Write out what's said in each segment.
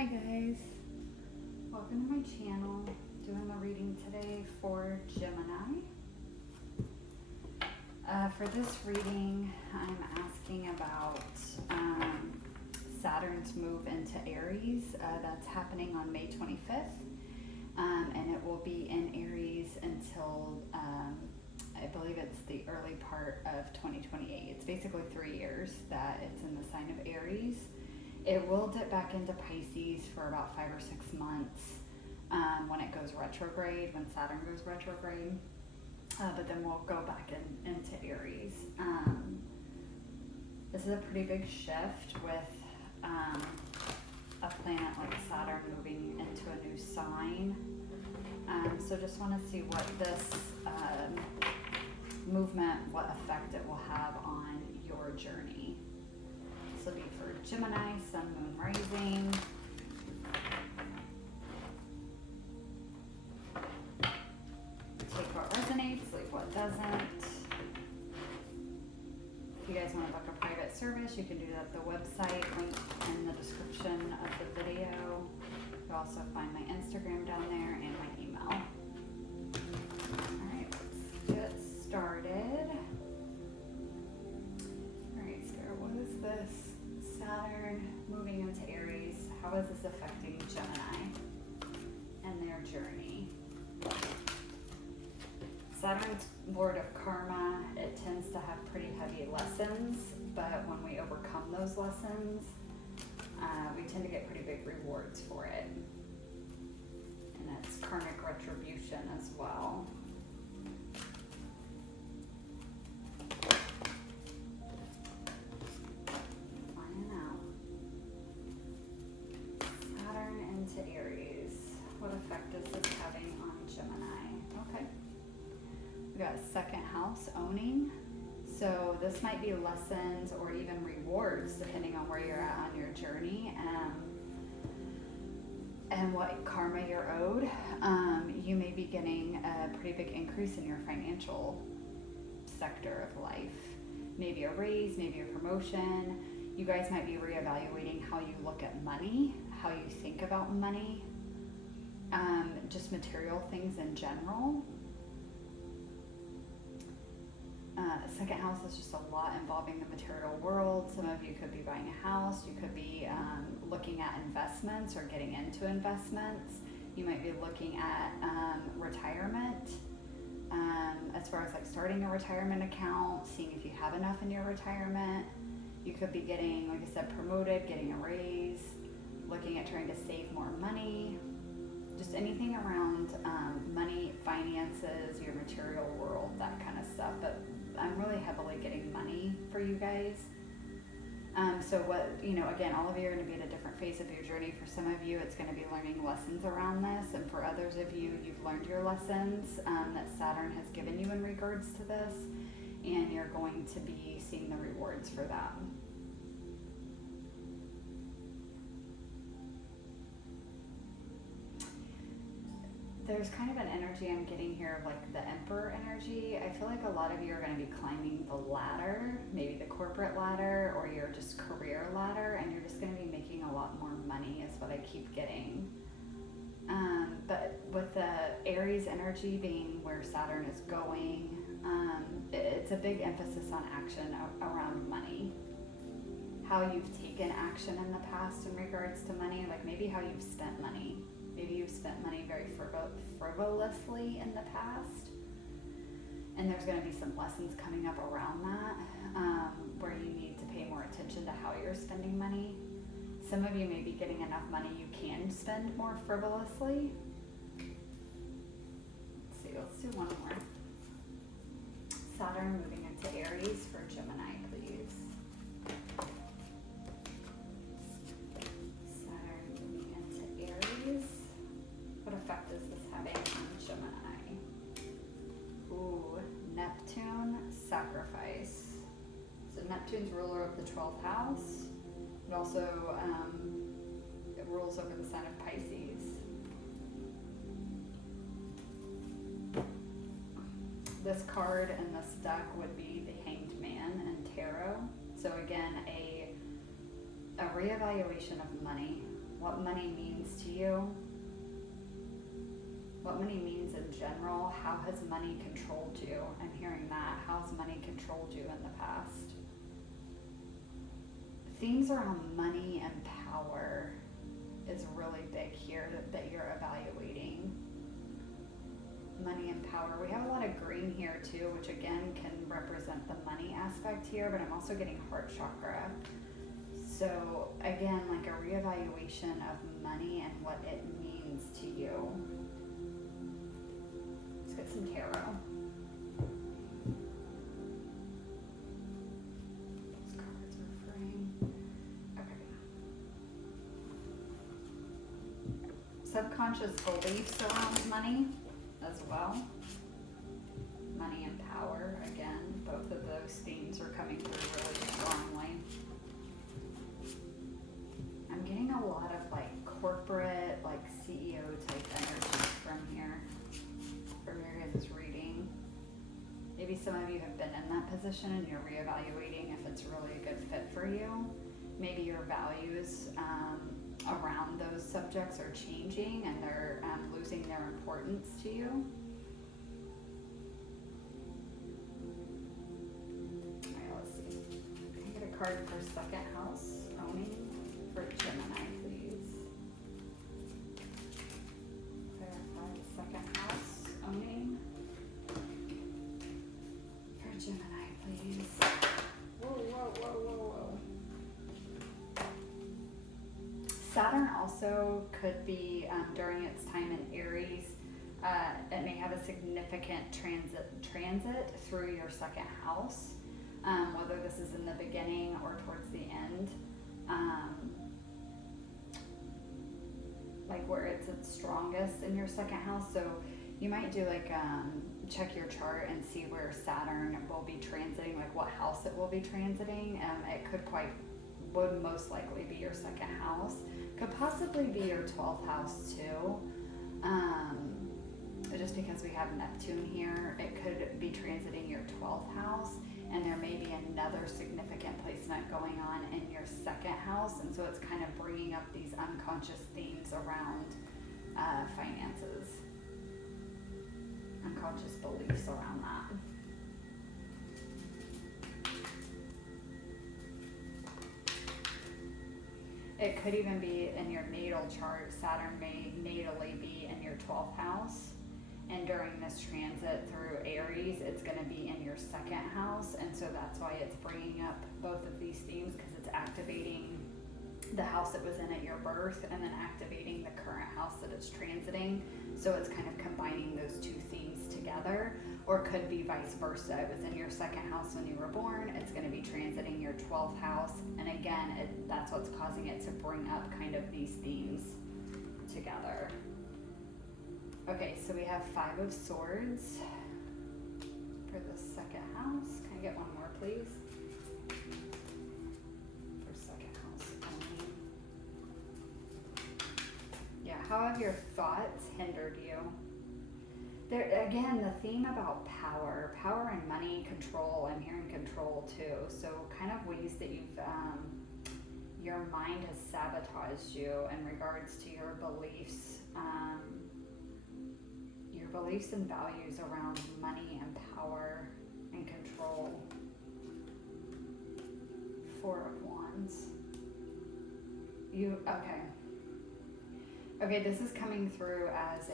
Hi guys, welcome to my channel. Doing the reading today for Gemini. For this reading, I'm asking about Saturn's move into Aries. That's happening on May 25th, and it will be in Aries until I believe it's the early part of 2028. It's basically 3 years that it's in the sign of Aries. It will dip back into Pisces for about 5 or 6 months when it goes retrograde, when Saturn goes retrograde. But then we'll go back into Aries. This is a pretty big shift with a planet like Saturn moving into a new sign. So just want to see what this movement, what effect it will have on your journey. This will be for Gemini, Sun, Moon, Rising. Take what resonates, leave what doesn't. If you guys want to book a private service, you can do that at the website, link in the description of the video. You'll also find my Instagram down there and my email. Alright, let's get started. Alright, Spirit, what is this? Saturn moving into Aries. How is this affecting Gemini and their journey? Saturn's Lord of Karma. It tends to have pretty heavy lessons, but when we overcome those lessons, we tend to get pretty big rewards for it. And it's karmic retribution as well. Finding out. Saturn into Aries. What effect is this having on Gemini? Okay. We got second house, owning. So this might be lessons or even rewards depending on where you're at on your journey and what karma you're owed. You may be getting a pretty big increase in your financial sector of life. Maybe a raise, maybe a promotion. You guys might be reevaluating how you look at money, how you think about money, just material things in general. Second house is just a lot involving the material world. Some of you could be buying a house. You could be looking at investments or getting into investments. You might be looking at retirement, as far as like starting a retirement account, seeing if you have enough in your retirement. You could be getting, like I said, promoted, getting a raise, looking at trying to save more money. Just anything around money, finances, your material world, that kind of stuff. But I'm really heavily getting money for you guys. So what, again, all of you are going to be at a different phase of your journey. For some of you, it's going to be learning lessons around this. And for others of you, you've learned your lessons that Saturn has given you in regards to this. And you're going to be seeing the rewards for that. There's kind of an energy I'm getting here of like the Emperor energy. I feel like a lot of you are going to be climbing the ladder, maybe the corporate ladder or your just career ladder, and you're just going to be making a lot more money is what I keep getting. But with the Aries energy being where Saturn is going, it's a big emphasis on action around money. How you've taken action in the past in regards to money, like maybe how you've spent money. Maybe you've spent money very frivolously in the past, and there's going to be some lessons coming up around that, where you need to pay more attention to how you're spending money. Some of you may be getting enough money you can spend more frivolously. Let's do one more. Saturn moving into Aries for Gemini, please. What effect is this having on Gemini? Ooh, Neptune, sacrifice. So Neptune's ruler of the 12th house. It also it rules over the sign of Pisces. This card in this deck would be the Hanged Man in Tarot. So again, a reevaluation of money. what money means to you, what money means in general. How has money controlled you? I'm hearing that. How has money controlled you in the past? Themes around money and power is really big here that you're evaluating. Money and power. We have a lot of green here too, which again can represent the money aspect here, but I'm also getting heart chakra. So again, like a reevaluation of money and what it means to you. Let's get some tarot. Those cards are fraying. Okay. Subconscious beliefs around money as well. Money and power, again, both of those themes are coming through really strongly. I'm getting a lot of like corporate, like CEO type energy from here, from your guys' reading. Maybe some of you have been in that position and you're reevaluating if it's really a good fit for you. Maybe your values around those subjects are changing and they're losing their importance to you. Alright, let's see. Can I get a card for second house owning for Gemini, please? Clarify the second house owning for Gemini, please. Whoa, whoa, whoa, whoa, whoa. Saturn also could be, during its time in Aries, it may have a significant transit through your second house, whether this is in the beginning or towards the end, like where it's its strongest in your second house. So you might do like, check your chart and see where Saturn will be transiting, like what house it will be transiting. It would most likely be your second house. Could possibly be your 12th house too. Just because we have Neptune here, it could be transiting your 12th house, and there may be another significant placement going on in your second house, and so it's kind of bringing up these unconscious themes around finances, unconscious beliefs around that. It could even be in your natal chart. Saturn may natally be in your 12th house. And during this transit through Aries, it's going to be in your second house. And so that's why it's bringing up both of these themes, because it's activating the house it was in at your birth and then activating the current house that it's transiting. So it's kind of combining those two themes together, or could be vice versa. It was in your second house when you were born. It's going to be transiting your 12th house. And again, that's what's causing it to bring up kind of these themes together. Okay, so we have 5 of Swords for the second house. Can I get one more, please? For second house only. Yeah, how have your thoughts hindered you? There, again, the theme about power and money, control. I'm hearing control too. So kind of ways that you've, your mind has sabotaged you in regards to your beliefs, and values around money and power and control. 4 of Wands. Okay, this is coming through as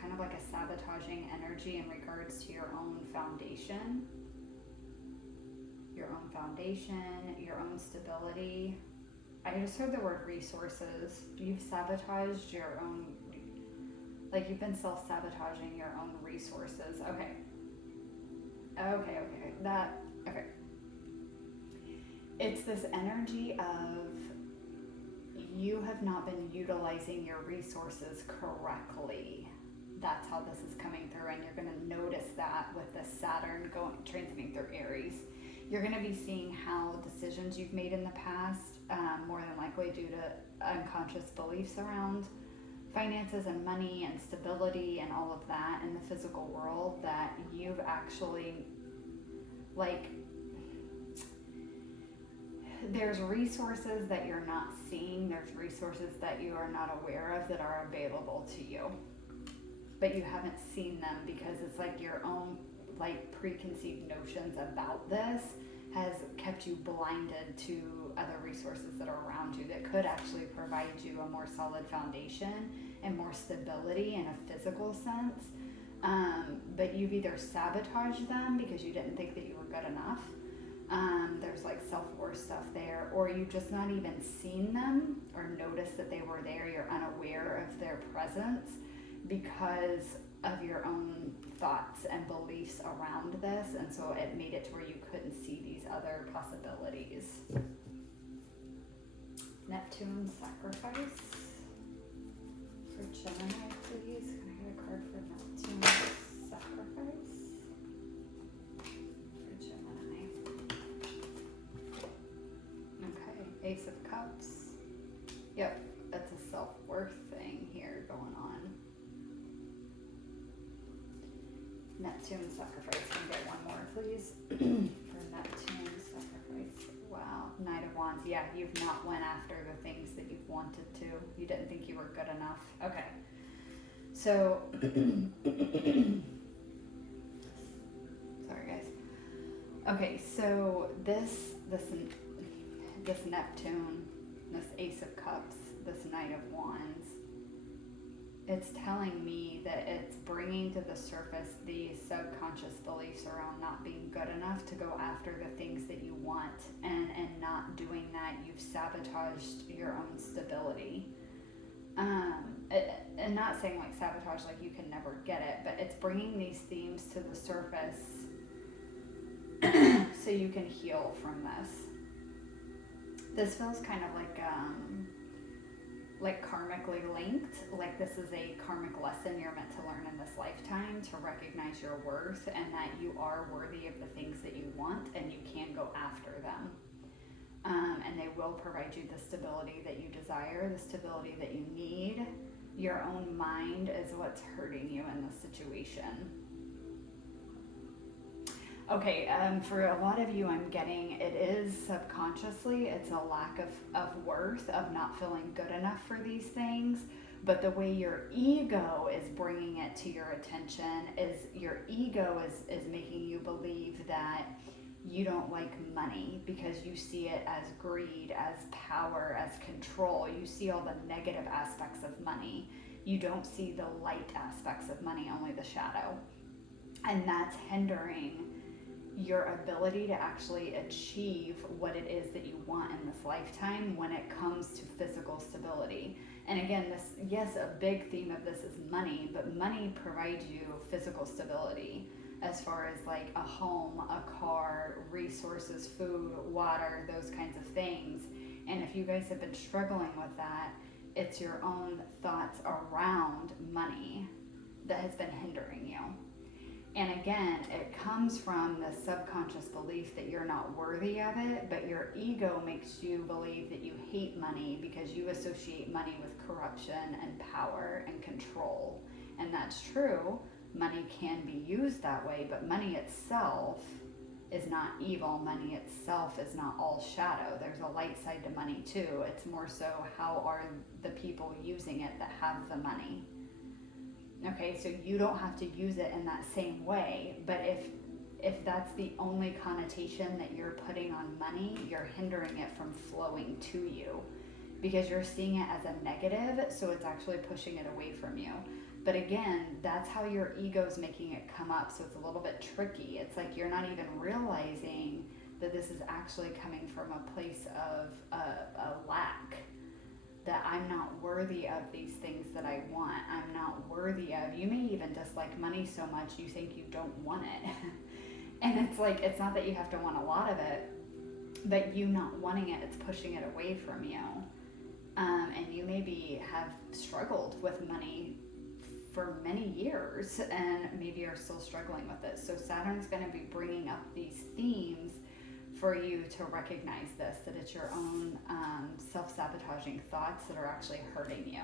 kind of like a sabotaging energy in regards to your own foundation, your own stability. I just heard the word resources. You've sabotaged your own, like you've been self-sabotaging your own resources. Okay. It's this energy of you have not been utilizing your resources correctly. That's how this is coming through, and you're going to notice that with the Saturn transiting through Aries. You're going to be seeing how decisions you've made in the past, more than likely due to unconscious beliefs around finances and money and stability and all of that in the physical world, that you've actually there's resources that you're not seeing, there's resources that you are not aware of that are available to you, but you haven't seen them because it's like your own like preconceived notions about this has kept you blinded to other resources that are around you that could actually provide you a more solid foundation and more stability in a physical sense. But you've either sabotaged them because you didn't think that you were good enough. There's like self-worth stuff there, or you've just not even seen them or noticed that they were there. You're unaware of their presence because of your own thoughts and beliefs around this, and so it made it to where you couldn't see these other possibilities. Neptune sacrifice for Gemini, please. Can I get a card for Neptune sacrifice for Gemini? Okay, Ace of Cups. Yep, that's a self-worth thing here going on. Neptune sacrifice. Can I get one more, please? For Neptune sacrifice. Wow. Knight of Wands. Yeah, you've not went after the things that you've wanted to. You didn't think you were good enough. Okay. So, sorry guys. Okay, so this Neptune, this Ace of Cups, this Knight of Wands, it's telling me that it's bringing to the surface these subconscious beliefs around not being good enough to go after the things that you want, and not doing that, you've sabotaged your own stability. And not saying like sabotage like you can never get it, but it's bringing these themes to the surface so you can heal from this. This feels kind of like karmically linked, like this is a karmic lesson you're meant to learn in this lifetime to recognize your worth and that you are worthy of the things that you want and you can go after them. And they will provide you the stability that you desire, the stability that you need. Your own mind is what's hurting you in this situation. Okay, for a lot of you, I'm getting it is subconsciously, it's a lack of worth, of not feeling good enough for these things. But the way your ego is bringing it to your attention is your ego is making you believe that you don't like money because you see it as greed, as power, as control. You see all the negative aspects of money. You don't see the light aspects of money, only the shadow. And that's hindering your ability to actually achieve what it is that you want in this lifetime when it comes to physical stability. And again, this, yes, a big theme of this is money, but money provides you physical stability as far as like a home, a car, resources, food, water, those kinds of things. And if you guys have been struggling with that, it's your own thoughts around money that has been hindering you. And again, it comes from the subconscious belief that you're not worthy of it, but your ego makes you believe that you hate money because you associate money with corruption and power and control. And that's true. Money can be used that way, but money itself is not evil. Money itself is not all shadow. There's a light side to money too. It's more so how are the people using it that have the money. Okay, so you don't have to use it in that same way, but if that's the only connotation that you're putting on money, you're hindering it from flowing to you because you're seeing it as a negative, so it's actually pushing it away from you. But again, that's how your ego's making it come up, so it's a little bit tricky. It's like you're not even realizing that this is actually coming from a place of a lack. That I'm not worthy of these things that I want. I'm not worthy of. You may even dislike money so much you think you don't want it. And it's like, it's not that you have to want a lot of it, but you not wanting it, it's pushing it away from you. And you maybe have struggled with money for many years and maybe are still struggling with it. So Saturn's going to be bringing up these themes for you to recognize this, that it's your own self-sabotaging thoughts that are actually hurting you.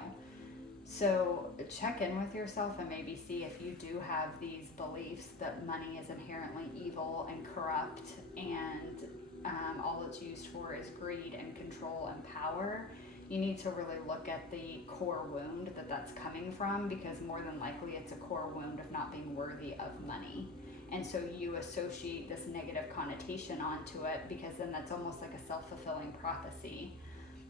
So check in with yourself and maybe see if you do have these beliefs that money is inherently evil and corrupt and all it's used for is greed and control and power, you need to really look at the core wound that that's coming from, because more than likely it's a core wound of not being worthy of money. And so you associate this negative connotation onto it, because then that's almost like a self-fulfilling prophecy.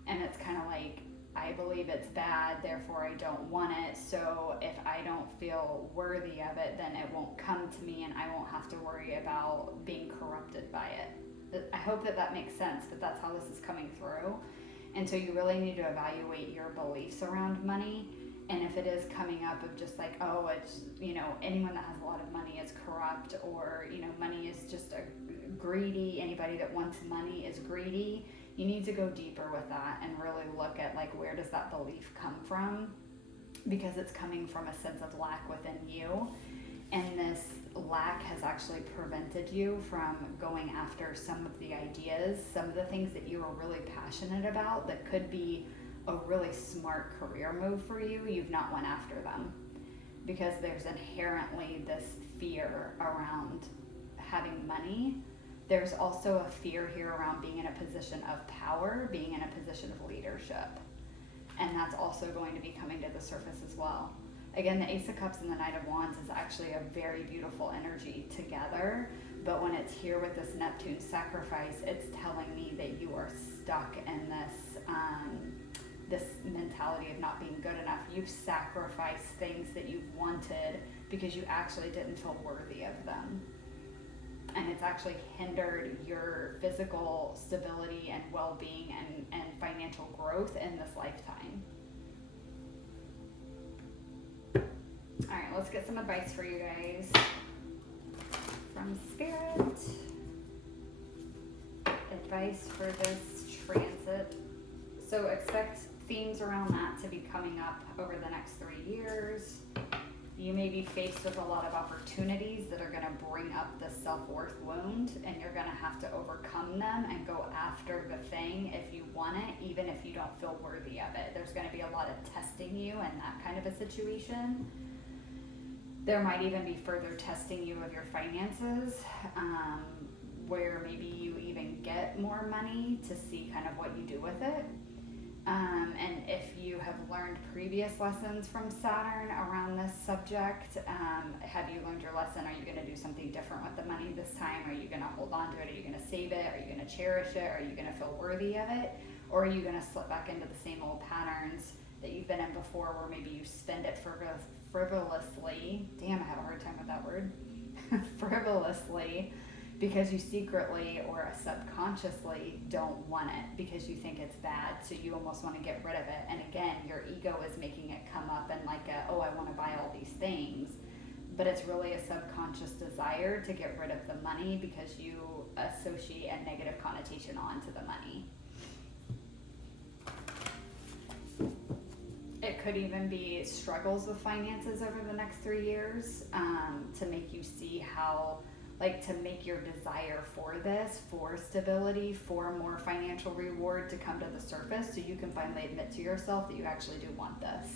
And it's kind of like, I believe it's bad, therefore I don't want it. So if I don't feel worthy of it, then it won't come to me and I won't have to worry about being corrupted by it. I hope that makes sense, but that's how this is coming through. And so you really need to evaluate your beliefs around money. And if it is coming up of just like, oh, it's, anyone that has a lot of money is corrupt, or, money is just greedy. Anybody that wants money is greedy. You need to go deeper with that and really look at like, where does that belief come from? Because it's coming from a sense of lack within you. And this lack has actually prevented you from going after some of the ideas, some of the things that you are really passionate about that could be a really smart career move for you. You've not went after them because there's inherently this fear around having money. There's also a fear here around being in a position of power, being in a position of leadership. And that's also going to be coming to the surface as well. Again, the Ace of Cups and the Knight of Wands is actually a very beautiful energy together. But when it's here with this Neptune sacrifice, it's telling me that you are stuck in this mentality of not being good enough. You've sacrificed things that you've wanted because you actually didn't feel worthy of them. And it's actually hindered your physical stability and well-being and financial growth in this lifetime. All right, let's get some advice for you guys from Spirit. Advice for this transit. So expect themes around that to be coming up over the next 3 years. You may be faced with a lot of opportunities that are going to bring up the self-worth wound, and you're going to have to overcome them and go after the thing if you want it, even if you don't feel worthy of it. There's going to be a lot of testing you in that kind of a situation. There might even be further testing you of your finances, where maybe you even get more money to see kind of what you do with it. And if you have learned previous lessons from Saturn around this subject, have you learned your lesson? Are you going to do something different with the money this time? Are you going to hold on to it? Are you going to save it? Are you going to cherish it? Are you going to feel worthy of it? Or are you going to slip back into the same old patterns that you've been in before, where maybe you spend it frivolously? Damn, I have a hard time with that word. Frivolously. Because you secretly or subconsciously don't want it because you think it's bad, so you almost want to get rid of it. And again, your ego is making it come up and like, I want to buy all these things. But it's really a subconscious desire to get rid of the money because you associate a negative connotation onto the money. It could even be struggles with finances over the next 3 years, to make you see how, to make your desire for this, for stability, for more financial reward to come to the surface, so you can finally admit to yourself that you actually do want this,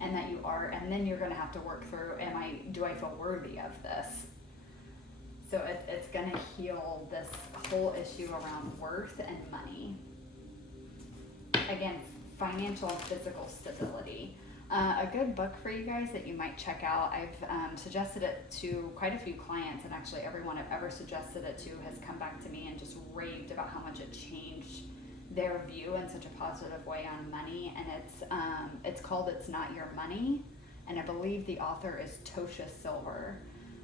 and that you are, and then you're going to have to work through, do I feel worthy of this? So it's going to heal this whole issue around worth and money. Again, financial and physical stability. A good book for you guys that you might check out. I've suggested it to quite a few clients, and actually everyone I've ever suggested it to has come back to me and just raved about how much it changed their view in such a positive way on money. And it's called It's Not Your Money, and I believe the author is Tosha Silver.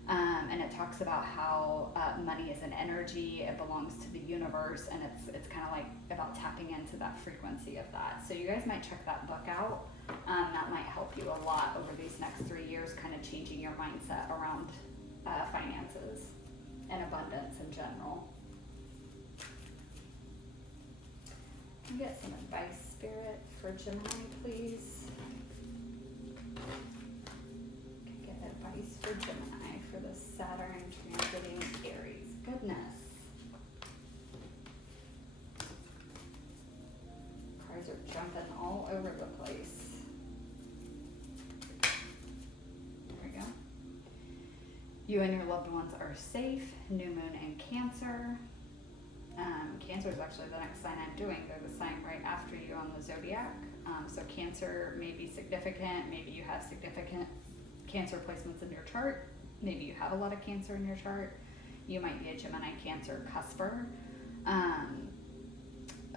And it talks about how money is an energy, it belongs to the universe, and it's kind of like about tapping into that frequency of that. So you guys might check that book out. That might help you a lot over these next 3 years, kind of changing your mindset around finances and abundance in general. Can I get some advice, Spirit, for Gemini, please? Can I get advice for Gemini for the Saturn transiting Aries? Goodness. Cards are jumping all over the place. You and your loved ones are safe. New moon in Cancer. Cancer is actually the next sign I'm doing. They're the sign right after you on the zodiac. So Cancer may be significant. Maybe you have significant Cancer placements in your chart. Maybe you have a lot of Cancer in your chart. You might be a Gemini Cancer cusper.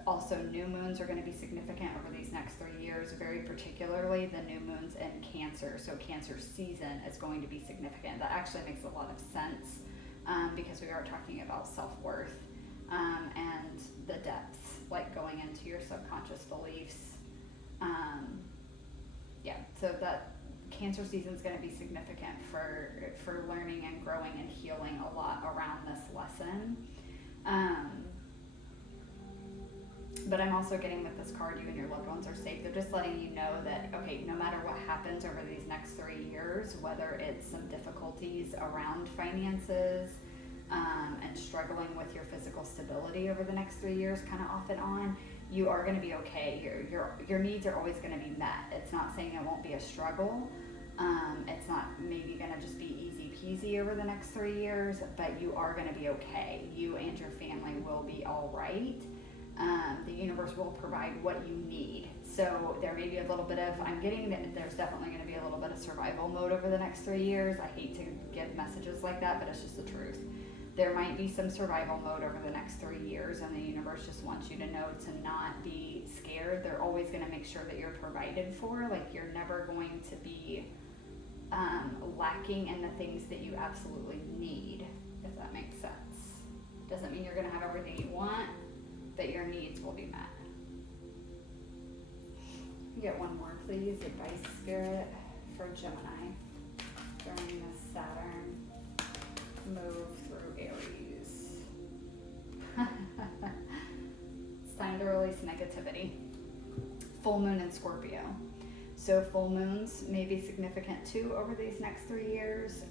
Also, new moons are going to be significant over these next 3 years, very particularly the new moons in Cancer. So Cancer season is going to be significant. That actually makes a lot of sense because we are talking about self-worth and the depths, like going into your subconscious beliefs. So that Cancer season is going to be significant for learning and growing and healing a lot around this lesson. But I'm also getting with this card, you and your loved ones are safe. They're just letting you know that, okay, no matter what happens over these next 3 years, whether it's some difficulties around finances and struggling with your physical stability over the next 3 years, kind of off and on, you are going to be okay. Your needs are always going to be met. It's not saying it won't be a struggle. It's not maybe going to just be easy peasy over the next 3 years, but you are going to be okay. You and your family will be all right. The universe will provide what you need. So there may be a little bit of, I'm getting that there's definitely going to be a little bit of survival mode over the next 3 years. I hate to give messages like that, but it's just the truth. There might be some survival mode over the next 3 years, and the universe just wants you to know to not be scared. They're always going to make sure that you're provided for. Like, you're never going to be lacking in the things that you absolutely need, if that makes sense. Doesn't mean you're going to have everything you want, but your needs will be met. Get one more, please. Advice, Spirit, for Gemini during this Saturn move through Aries. It's time to release negativity. Full moon in Scorpio. So full moons may be significant too over these next 3 years.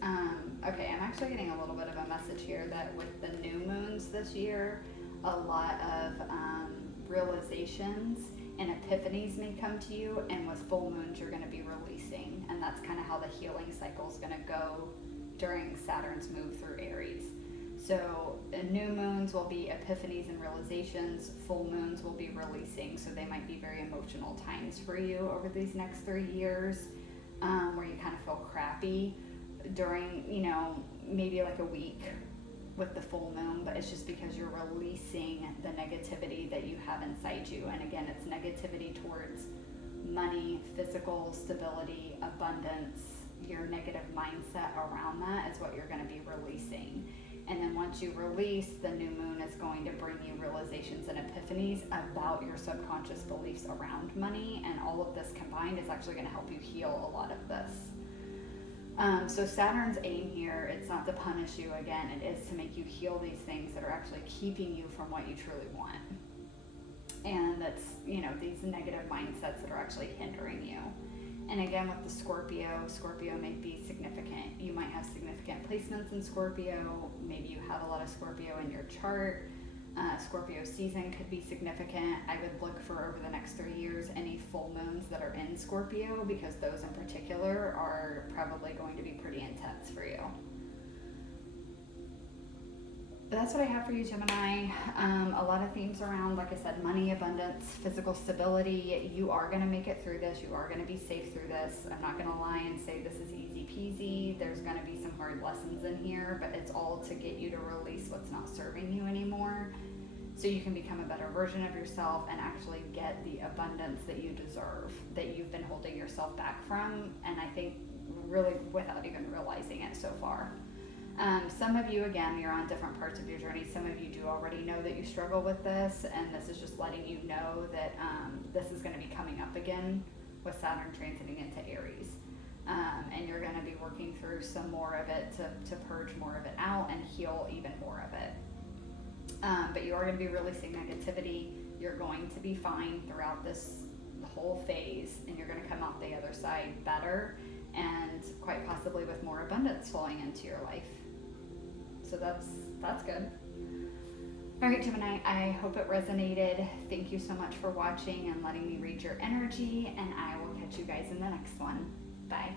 Okay, I'm actually getting a little bit of a message here that with the new moons this year, a lot of realizations and epiphanies may come to you, and with full moons you're going to be releasing, and that's kind of how the healing cycle is going to go during Saturn's move through Aries. So new moons will be epiphanies and realizations, full moons will be releasing, so they might be very emotional times for you over these next 3 years, where you kind of feel crappy during, maybe like a week with the full moon, but it's just because you're releasing the negativity that you have inside you. And again, it's negativity towards money, physical stability, abundance. Your negative mindset around that is what you're going to be releasing. And then once you release, the new moon is going to bring you realizations and epiphanies about your subconscious beliefs around money, and all of this combined is actually going to help you heal a lot of this. So Saturn's aim here, it's not to punish you again, it is to make you heal these things that are actually keeping you from what you truly want. And that's, these negative mindsets that are actually hindering you. And again, with the Scorpio may be significant. You might have significant placements in Scorpio. Maybe you have a lot of Scorpio in your chart. Scorpio season could be significant. I would look for, over the next 3 years, any full moons that are in Scorpio, because those in particular are probably going to be pretty intense for you. But that's what I have for you, Gemini. A lot of themes around, like I said, money, abundance, physical stability. You are going to make it through this. You are going to be safe through this. I'm not going to lie and say this is easy peasy. There's going to be some hard lessons in here, but it's all to get you to release what's not serving you anymore, so you can become a better version of yourself and actually get the abundance that you deserve, that you've been holding yourself back from, and I think really without even realizing it so far. Some of you, again, you're on different parts of your journey. Some of you do already know that you struggle with this, and this is just letting you know that this is going to be coming up again with Saturn transiting into Aries. And you're going to be working through some more of it to purge more of it out and heal even more of it. But you are going to be releasing negativity. You're going to be fine throughout this whole phase, and you're going to come out the other side better, and quite possibly with more abundance flowing into your life. So that's good. All right, Gemini, I hope it resonated. Thank you so much for watching and letting me read your energy, and I will catch you guys in the next one. Bye.